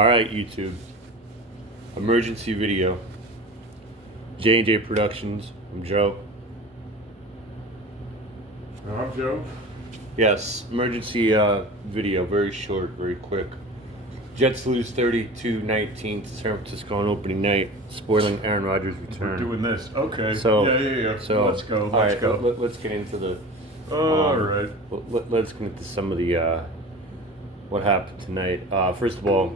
All right, YouTube. Emergency video. J&J Productions. I'm Joe. I'm Joe. Yes, emergency video. Very short, very quick. Jets lose 32-19 to San Francisco on opening night, spoiling Aaron Rodgers' return. We're doing this. Okay. So, Yeah. So let's go. All right, go. Let's get into the. All right. Let's get into some of the what happened tonight. First of all,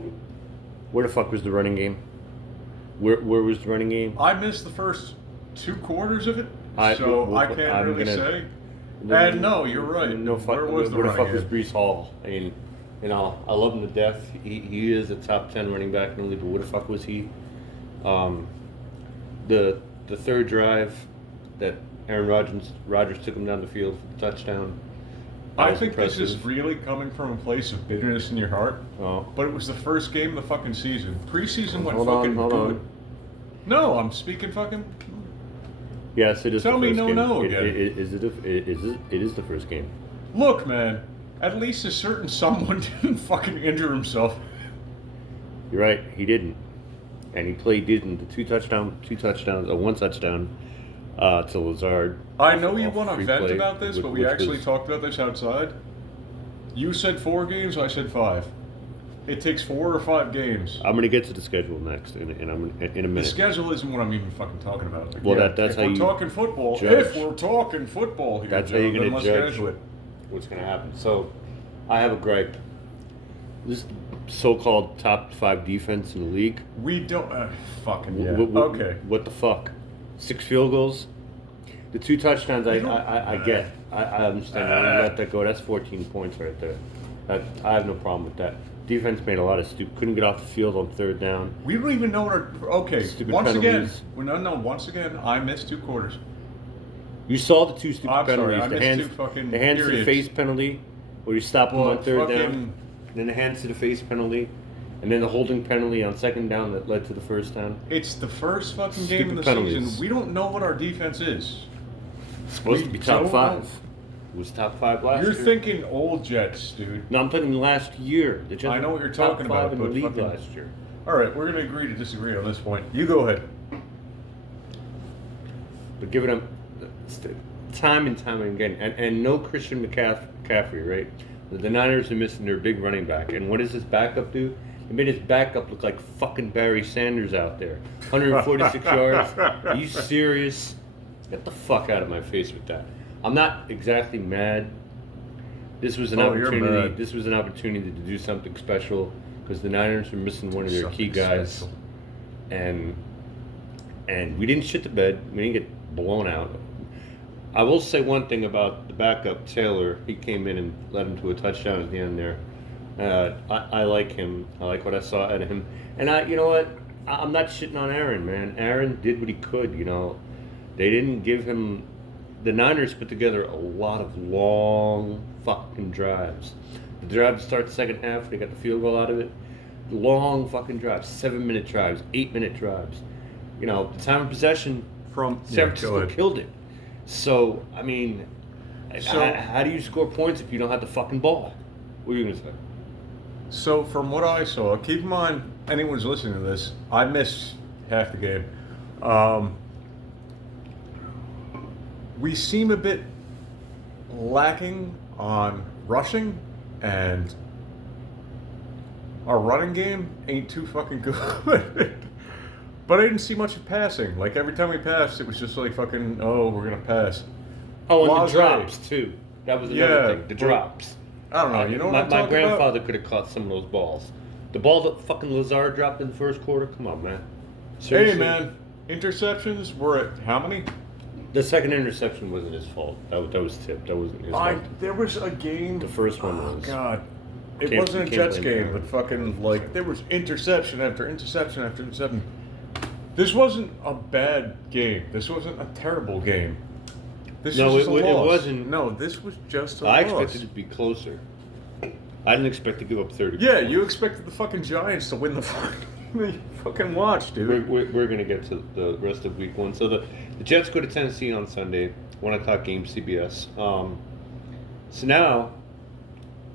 where the fuck was the running game? Where was the running game? I missed the first 2 quarters of it, I can't I'm really gonna- say. And no, you're right. No fuck. Where was the Where the fuck running was game? Breece Hall? I mean, you know, I love him to death. He is a top 10 running back in the league, but where the fuck was he? The third drive that Aaron Rodgers took him down the field for the touchdown. That I was think this is impressive. really coming from a place of bitterness in your heart. Oh. But it was the first game of the fucking season. Preseason went Hold fucking on. good. No, I'm speaking fucking. Yes, it is. Tell the me first no, game. no again. It is the first game. Look, man. At least a certain someone didn't fucking injure himself. You're right. He didn't, and he played decent. One touchdown to Lazard. I know you Off want to free vent play, about this, but we which actually was- talked about this outside. You said 4 games, I said 5. It takes 4 or 5 games. I'm gonna get to the schedule next, in a The minute. schedule isn't what I'm even fucking talking about. Well, that's if how we're you talking football. judge. If we're talking football here, That's Joe, how you're then gonna let's judge get into it. what's gonna happen. So, I have a gripe. This so-called top 5 defense in the league. We don't. Fucking yeah. Okay. Okay. What the fuck? 6 field goals. The 2 touchdowns. I get. I understand. I let that go. That's 14 points right there. I have no problem with that. Defense made a lot of stupid. Couldn't get off the field on 3rd down. We don't even know what our. Okay. Stupid Once penalties. again. No. Once again, I missed 2 quarters. You saw the 2 stupid I'm sorry, penalties. I the missed hands, 2 fucking the hands to the periods. face penalty, where you stop them on But 3rd fucking- down, and then the hands to the face penalty, and then the holding penalty on 2nd down that led to the 1st down. It's the first fucking Stupid game of the penalties. season. We don't know what our defense is. It's supposed to be top don't 5. know. It was top 5 last You're year. thinking old Jets, dude. No, I'm talking last year. The Jets I know were what you're top talking 5 about, in the but league fucking- last year. All right, we're gonna agree to disagree on this point. You go ahead. But give it up time and time again. And no Christian McCaffrey, right? The Niners are missing their big running back. And what does this backup do? It made his backup look like fucking Barry Sanders out there. 146 yards. Are you serious? Get the fuck out of my face with that. I'm not exactly mad. This was an You're opportunity. mad. This was an opportunity to do something special because the Niners are missing one of their key Something guys, special. and we didn't shit the bed. We didn't get blown out. I will say one thing about the backup Taylor. He came in and led him to a touchdown at the end there. I like him. I like what I saw out of him. And you know what? I'm not shitting on Aaron, man. Aaron did what he could. You know, they didn't give him. The Niners put together a lot of long fucking drives. The drive start the second half. They got the field goal out of it. Long fucking drives, 7-minute drives, 8-minute drives. You know, the time of possession From San Francisco killed it. So, I mean, how do you score points if you don't have the fucking ball? What are you going to say? So from what I saw, keep in mind, anyone who's listening to this, I missed half the game. We seem a bit lacking on rushing, and our running game ain't too fucking good. But I didn't see much of passing. Like every time we passed, it was just like fucking, oh, we're gonna pass. Oh, and Blase. the drops, too. That was another Yeah, thing. The well, drops. I don't know. You know what I'm my talking grandfather about? could have caught some of those balls. The ball that fucking Lazard dropped in the first quarter? Come on, man. Hey, Seriously? man. Interceptions were at how many? The second interception wasn't his fault. That was tipped. That wasn't his fault. There was a game. The first one Oh was. God, it Can't- wasn't a can't Jets blame game, them. but fucking like there was interception after interception after interception. This wasn't a bad game. This wasn't a terrible game. This No, was just it a loss. wasn't. No, this was just a I loss. expected it to be closer. I didn't expect to give up 30. Yeah, you expected the fucking Giants to win the fucking watch, dude. We're going to get to the rest of week 1. So the Jets go to Tennessee on Sunday, 1 o'clock game, CBS. So now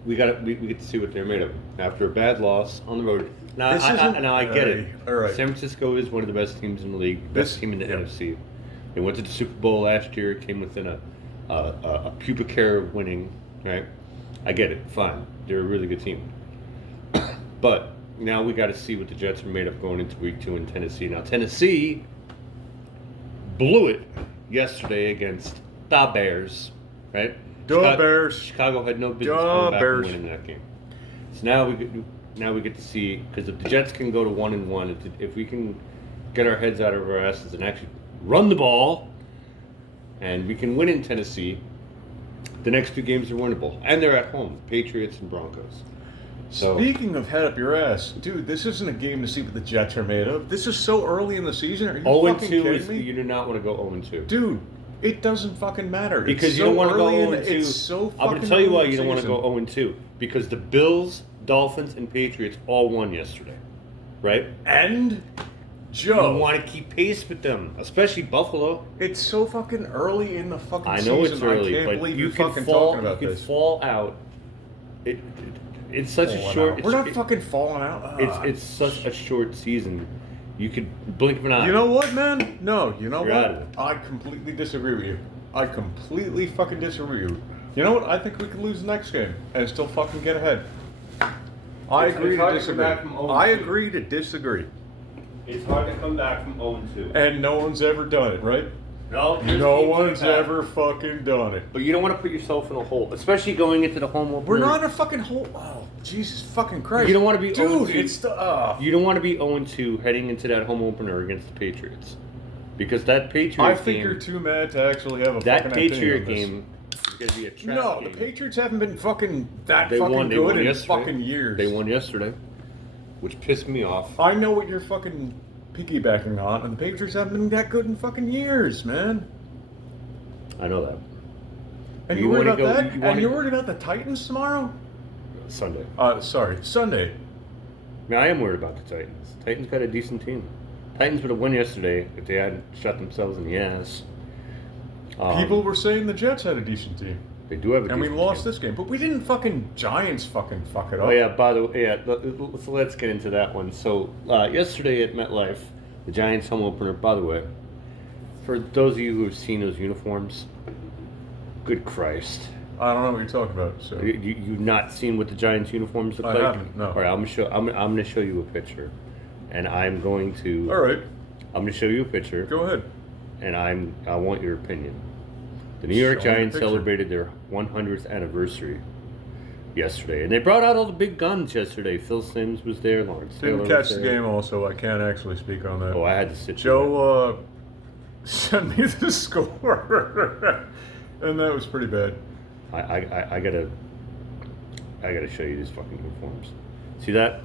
we get to see what they're made of after a bad loss on the road. Now This I isn't- get it. all right. San Francisco is one of the best teams in the league, best This- team in the yeah. NFC. They went to the Super Bowl last year, came within a pubic hair of winning. Right, I get it. Fine, they're a really good team. But now we got to see what the Jets are made of going into Week 2 in Tennessee. Now Tennessee blew it yesterday against the Bears, right? Duh, Bears. Chicago had no business Duh, coming back Bears. and winning that game. So now we get to see, because if the Jets can go to 1-1, if we can get our heads out of our asses and actually run the ball, and we can win in Tennessee, the next 2 games are winnable, and they're at home, Patriots and Broncos. So Speaking of head up your ass, dude, this isn't a game to see what the Jets are made of. This is so early in the season. Are you 0-2 fucking kidding is me? you do not want to go 0-2. Dude, it doesn't fucking matter. Because It's you so don't want to go early in 0-2. the- It's so fucking I'm going to tell you why early you don't in want to the go 0-2. Because the Bills, Dolphins, and Patriots all won yesterday, right? season. And You Joe, want to keep pace with them, especially Buffalo. it's so fucking early in the fucking I season. know it's early, I can't but believe you you're could fucking fall. talking about You could this. fall out. It's such a Falling short. out. We're not it's, fucking falling out. It's such a short season. You could blink of an eye. You know what, man? No, you know You're out of what? it. I completely disagree with you. I completely fucking disagree with you. You know what? I think we could lose the next game and still fucking get ahead. I It's- agree it's to hard to come disagree. back from 0-2. I agree to disagree. It's hard to come back from 0-2. And no one's ever done it, right? No, there's No teams like one's that. ever fucking done it. But you don't want to put yourself in a hole, especially going into the home opener. We're not in a fucking hole. Oh, Jesus fucking Christ. You don't want to be Dude, 0-2. it's the. You don't want to be 0-2 heading into that home opener against the Patriots, because that Patriot I game, think you're too mad to actually have a that fucking opinion Patriot on this. game is going to be a trap No, game. the Patriots haven't been fucking that They fucking won. They good won in yesterday. fucking years. They won yesterday, which pissed me off. I know what you're fucking piggybacking on, and the Patriots haven't been that good in fucking years, man. I know that. And You you're worried wanna about go- that? you wanna- And you're worried about the Titans tomorrow? Sunday. Sorry, Sunday. Now I am worried about the Titans. Titans got a decent team. Titans would have won yesterday if they hadn't shot themselves in the ass. People were saying the Jets had a decent team, They do have a and we decent lost team. this game, but we didn't fucking Giants fucking fuck it up. Oh yeah, by the way, let's get into that one. So yesterday at MetLife, the Giants home opener. By the way, for those of you who have seen those uniforms, good Christ, I don't know what you're talking about. So you've not seen what the Giants uniforms look I like? haven't, no. All right, I'm gonna show you a picture, and I'm going to. all right, I'm gonna show you a picture, go ahead. and I want your opinion. The New York Show me the Giants picture. celebrated their 100th anniversary yesterday, and they brought out all the big guns yesterday. Phil Simms was there, Lawrence Didn't Taylor catch was the there. game, also. I can't actually speak on that. Oh, I had to sit. through that. Joe sent me the score, and that was pretty bad. I gotta show you these fucking uniforms. See that?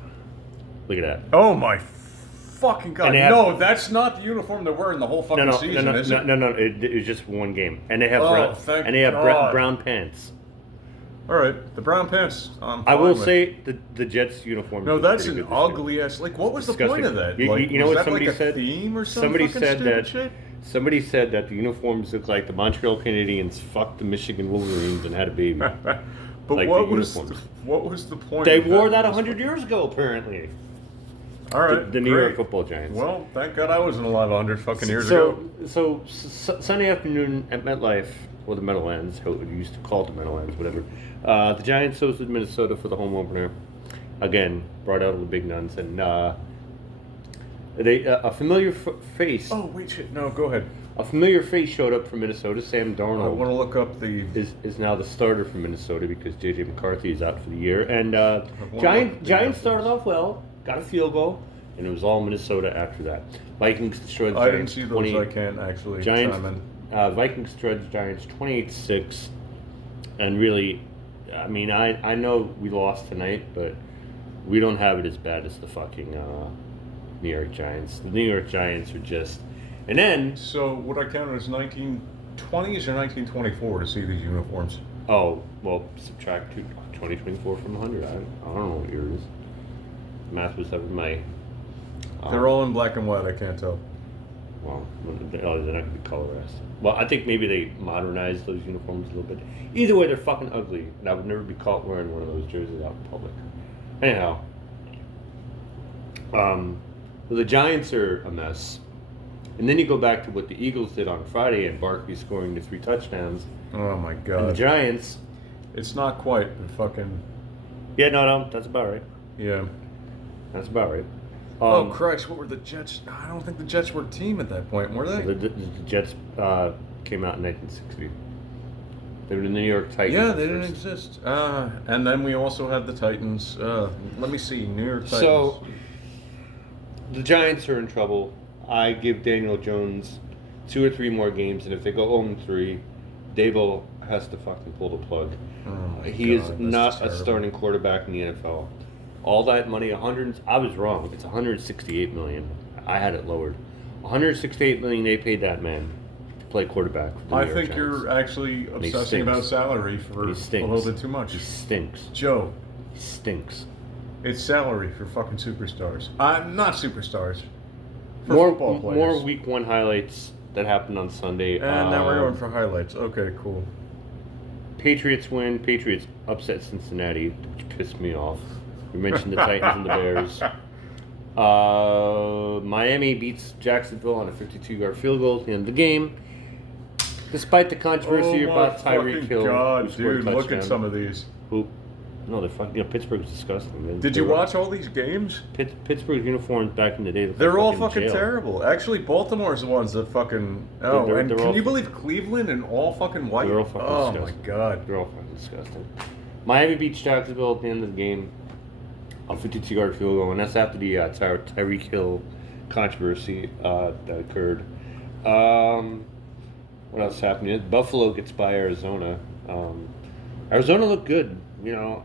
Look at that. Oh my fucking god! And they have- No, that's not the uniform they're wearing the whole fucking season, is it? No. It's just one game, and they have Oh, thank and they have God. brown pants. All right, the brown pants. I'm I fine will with. say the Jets uniform. No, was that's pretty an good this year. ugly ass. Like, what was the Disgusting. point of that? You- Like, you know was what that somebody like a said? theme or some Somebody fucking said stupid that. shit? Somebody said that the uniforms looked like the Montreal Canadiens fucked the Michigan Wolverines and had a baby. But like what the was uniforms. what was the point? They of wore that It was 100 years ago, apparently. All right, The New great. York Football Giants. Well, thank God I wasn't alive 100 fucking years ago. So Sunday afternoon at MetLife, or the Meadowlands, how we used to call it the Meadowlands, whatever. The Giants hosted Minnesota for the home opener. Again, brought out all the big guns, and they a familiar face. Oh wait, shit. No, go ahead. A familiar face showed up for Minnesota. Sam I want Darnold to look up the. is now the starter for Minnesota because J.J. McCarthy is out for the year. And wanna look Giants the started off well, got a field goal, and it was all Minnesota after that. Vikings destroyed the I didn't Giants. see those. 20 I can't actually Giants, chime in. Vikings destroyed the Giants 28-6, and really, I mean, I know we lost tonight, but we don't have it as bad as the fucking New York Giants. The New York Giants are just, and then So what I counted as 1920s or 1924 to see these uniforms. oh well, subtract 2024 from 100. I don't know what year it is. Math was up in my. They're all in black and white. I can't tell. Well, they're not going to be colorized. Well, I think maybe they modernized those uniforms a little bit. Either way, they're fucking ugly, and I would never be caught wearing one of those jerseys out in public. Anyhow, the Giants are a mess. And then you go back to what the Eagles did on Friday and Barkley scoring the 3 touchdowns. Oh my And the god. Giants, It's not quite the fucking. yeah, no, that's about right. Yeah. That's about right. Oh Christ! What were the Jets? I don't think the Jets were a team at that point, were they? The Jets came out in 1960. They were the New York Titans. Yeah, they didn't first. exist. And then we also had the Titans. Let me see, New York Titans. So, the Giants are in trouble. I give Daniel Jones 2 or 3 more games, and if they go 0-3, Dable has to fucking pull the plug. Oh my He God, is that's not a terrible. starting quarterback in the NFL. All that money, I was wrong. It's 168 million. I had it lowered. 168 million they paid that man to play quarterback. For the I New York think Giants. you're actually he obsessing stinks. about salary for He a stinks. little bit too much. He stinks. Joe, He stinks. it's salary for fucking superstars. Not superstars. For More football players. more week 1 highlights that happened on Sunday. And now we're going for highlights. Okay, cool. Patriots win. Patriots upset Cincinnati, which pissed me off. We mentioned the Titans and the Bears. Miami beats Jacksonville on a 52-yard field goal at the end of the game. Despite the controversy about Tyreek Hill, God, who scored a dude, look at touchdown. some of these. No, they're fucking. Pittsburgh's disgusting. Did you watch all these games? Pittsburgh's uniforms back in the day? They're like all fucking jail. terrible. Actually, Baltimore's the ones that fucking. Oh, They're and all- can you believe Cleveland and all fucking white? They're all fucking oh disgusting. my god. They're all fucking disgusting. Miami beats Jacksonville at the end of the game. A 52-yard field goal, and that's after the Tyreek Hill controversy that occurred. What else happened? Buffalo gets by Arizona. Arizona looked good. You know,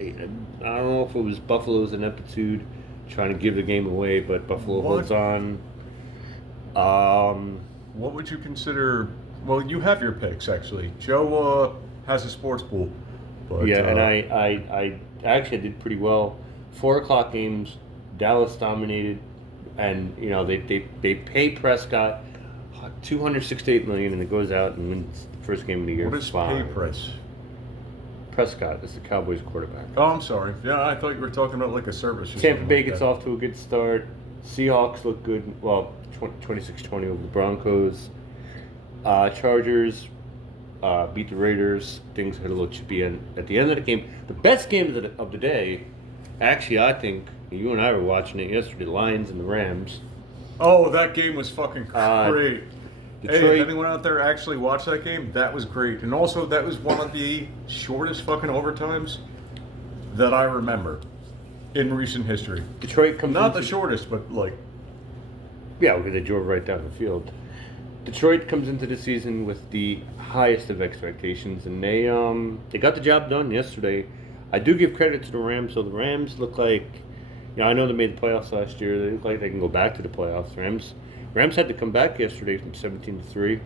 I don't know if it was Buffalo's ineptitude trying to give the game away, but Buffalo What? holds on. What would you consider? Well, you have your picks actually. Joe has a sports pool. But, Yeah, and I actually did pretty well. 4 o'clock games, Dallas dominated, and you know they pay Prescott $268 million, and it goes out and wins the first game of the year. What is Fine. pay price? Prescott is the Cowboys quarterback. Oh, I'm sorry. Yeah, I thought you were talking about like a service. or Tampa something Bay like gets that. off to a good start. Seahawks look good. Well, 26-20 over the Broncos. Chargers beat the Raiders. Things had a little chippy end at the end of the game. The best game of the day, actually, I think you and I were watching it yesterday. The Lions and the Rams. Oh, that game was fucking Uh, great. Hey, Detroit- if anyone out there actually watched that game, that was great. And also, that was one of the shortest fucking overtimes that I remember in recent history. Detroit comes Not the into- shortest, but like, Yeah, because they drove right down the field. Detroit comes into the season with the highest of expectations, and they got the job done yesterday. I do give credit to the Rams. So the Rams look like, you know, I know they made the playoffs last year. They look like they can go back to the playoffs. Rams had to come back yesterday from 17-3.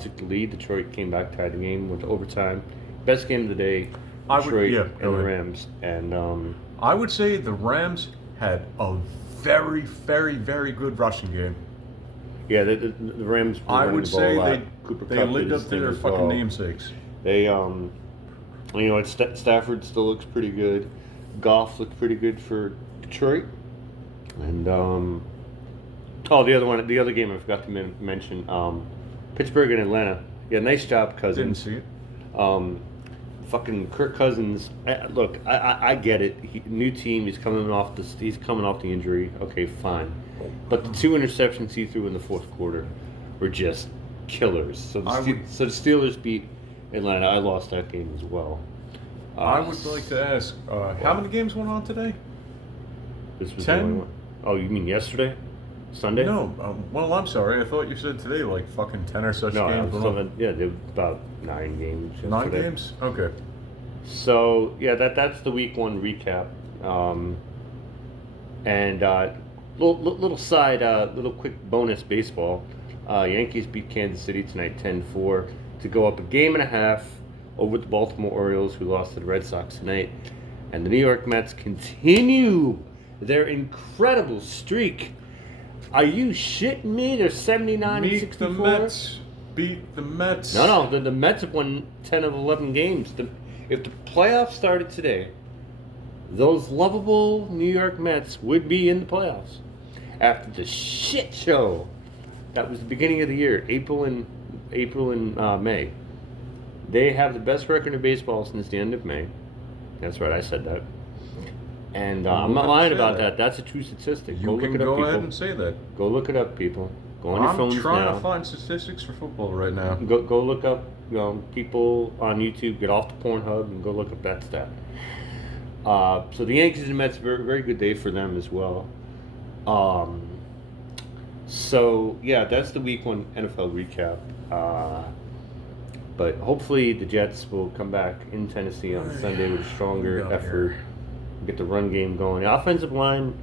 Took the lead. Detroit came back, tied the game, went to overtime. Best game of the day. I would- Detroit yeah, go and the ahead. Rams, and I would say the Rams had a very, very, very good rushing game. yeah, the Rams. Were I running would the ball say a lot. Cooper they Kupp lived did up his to thing their as fucking well. namesakes. They, you know, Stafford still looks pretty good. Goff looked pretty good for Detroit. And, the other game I forgot to mention, Pittsburgh and Atlanta. Yeah, nice job, Didn't Cousins. see it. Fucking Kirk Cousins. Look, I get it. New team. He's coming off the injury. Okay, fine. But the 2 interceptions he threw in the fourth quarter were just killers. So the Steelers beat Atlanta. I lost that game as well. I would like to ask, how many games went on today? This was 10? the only one. Oh, you mean yesterday? Sunday? No. Well, I'm sorry. I thought you said today, like fucking 10 or such No, games. I was went on. talking- yeah, there were about 9 games. 9 yesterday. games? Okay. So yeah, that's the week 1 recap. And little side, little quick bonus baseball. Yankees beat Kansas City tonight 10-4 to go up a game and a half over the Baltimore Orioles, who lost to the Red Sox tonight. And the New York Mets continue their incredible streak Are you shitting me? They're 79 and Meet the 64. Mets. Beat the Mets. No. The Mets have won 10 of 11 games. If the playoffs started today, those lovable New York Mets would be in the playoffs. After the shit show that was the beginning of the year, April and May. They have the best record in baseball since the end of May. That's right, I said that. And I'm not lying about that. That's a true statistic. You can go ahead and say that. Go look it up, people. Go on your phones now. I'm trying to find statistics for football right now. Go look up, people on YouTube. Get off the Pornhub and go look up that stat. So the Yankees and Mets, very, very good day for them as well. So yeah, that's the Week 1 NFL recap. But hopefully the Jets will come back in Tennessee on Sunday with a stronger effort. Get the run game going. The offensive line,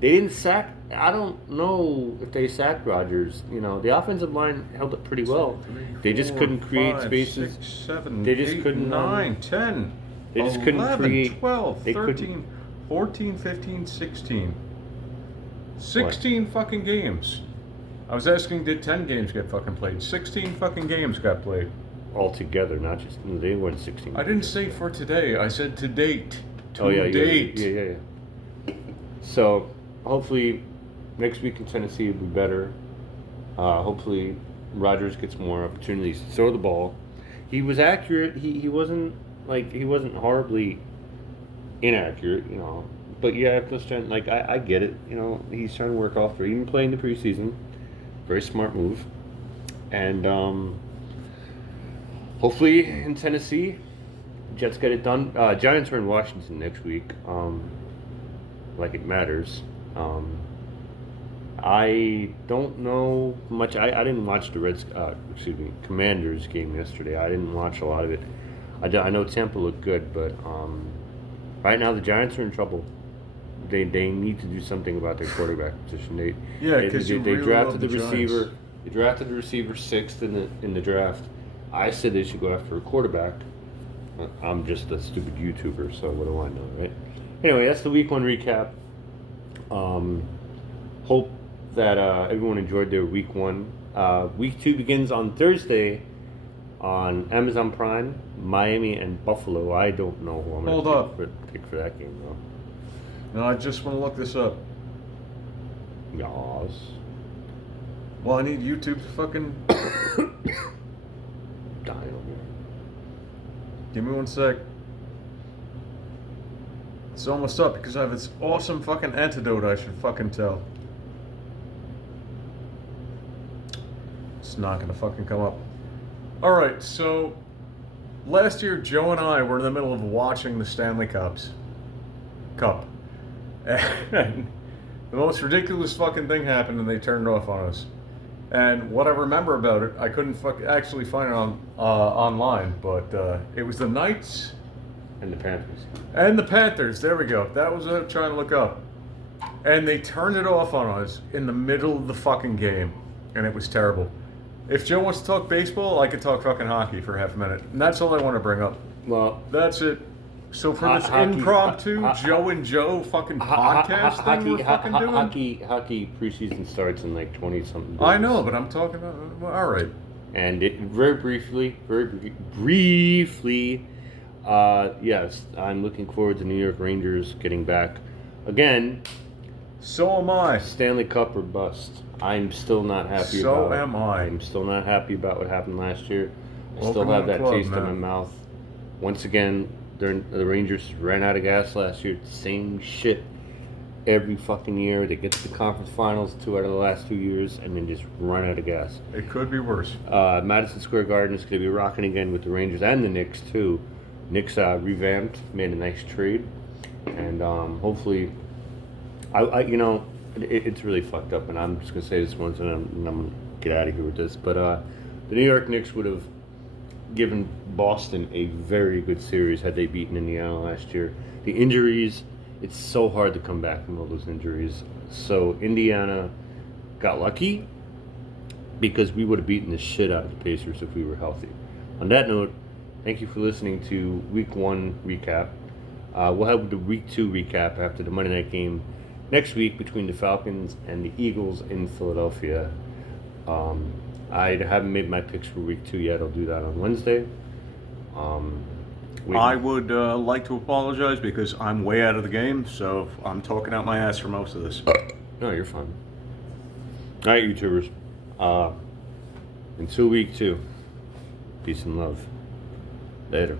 they didn't sack. I don't know if they sacked Rodgers. The offensive line held up pretty well. They just couldn't create spaces. 6, 7, They just 8, couldn't 9, 10. They just 11, couldn't create. 12, they 13, 14, 15, 16. 16 fucking games. I was asking, did 10 games get fucking played? 16 fucking games got played. Altogether, not just they won 16. I didn't say for today. I said to date. Date. Yeah. So hopefully next week in Tennessee will be better. Hopefully Rodgers gets more opportunities to throw the ball. He was accurate. He wasn't horribly inaccurate, But yeah, I get it. He's trying to work off for even playing the preseason. Very smart move. And hopefully in Tennessee, Jets get it done. Giants are in Washington next week. Like it matters. I don't know much. I didn't watch the Commanders game yesterday. I didn't watch a lot of it. I know Tampa looked good, but right now the Giants are in trouble. They need to do something about their quarterback position. They drafted the receiver. Giants. They drafted the receiver 6th in the draft. I said they should go after a quarterback. I'm just a stupid YouTuber, so what do I know, right? Anyway, that's the Week 1 recap. Hope that everyone enjoyed their Week 1. Week 2 begins on Thursday on Amazon Prime, Miami and Buffalo. I don't know who I'm going to pick for that game, though. No, I just want to look this up. Yas. Well, I need YouTube to fucking... Dying over here. Give me one sec. It's almost up because I have this awesome fucking antidote I should fucking tell. It's not gonna fucking come up. Alright, so last year Joe and I were in the middle of watching the Stanley Cup. And the most ridiculous fucking thing happened and they turned it off on us. And what I remember about it, I couldn't actually find it on online, but it was the Knights and the Panthers. And the Panthers. There we go. That was what I was trying to look up. And they turned it off on us in the middle of the fucking game, and it was terrible. If Joe wants to talk baseball, I could talk fucking hockey for half a minute, and that's all I want to bring up. Well, that's it. So for this impromptu Joe and Joe fucking podcast thing we're fucking doing? Hockey preseason starts in like 20-something days. I know, but I'm talking about... Well, all right. And very briefly, yes, I'm looking forward to New York Rangers getting back. Again... So am I. Stanley Cup or bust. I'm still not happy about it. So am I. I'm still not happy about what happened last year. I still have that taste in my mouth. Once again... The Rangers ran out of gas last year. Same shit every fucking year. They get to the conference finals 2 out of the last 2 years and then just run out of gas. It could be worse. Madison Square Garden is going to be rocking again with the Rangers and the Knicks too. Knicks revamped, made a nice trade, and hopefully, it's really fucked up. And I'm just going to say this once, and I'm going to get out of here with this. But the New York Knicks would have given Boston a very good series had they beaten Indiana last year. The injuries, it's so hard to come back from all those injuries. So Indiana got lucky because we would have beaten the shit out of the Pacers if we were healthy. On that note, thank you for listening to Week 1 recap. We'll have the Week 2 recap after the Monday night game next week between the Falcons and the Eagles in Philadelphia. I haven't made my picks for week 2 yet. I'll do that on Wednesday. I would like to apologize because I'm way out of the game, so I'm talking out my ass for most of this. No, you're fine. All right, YouTubers. Until week 2, peace and love. Later.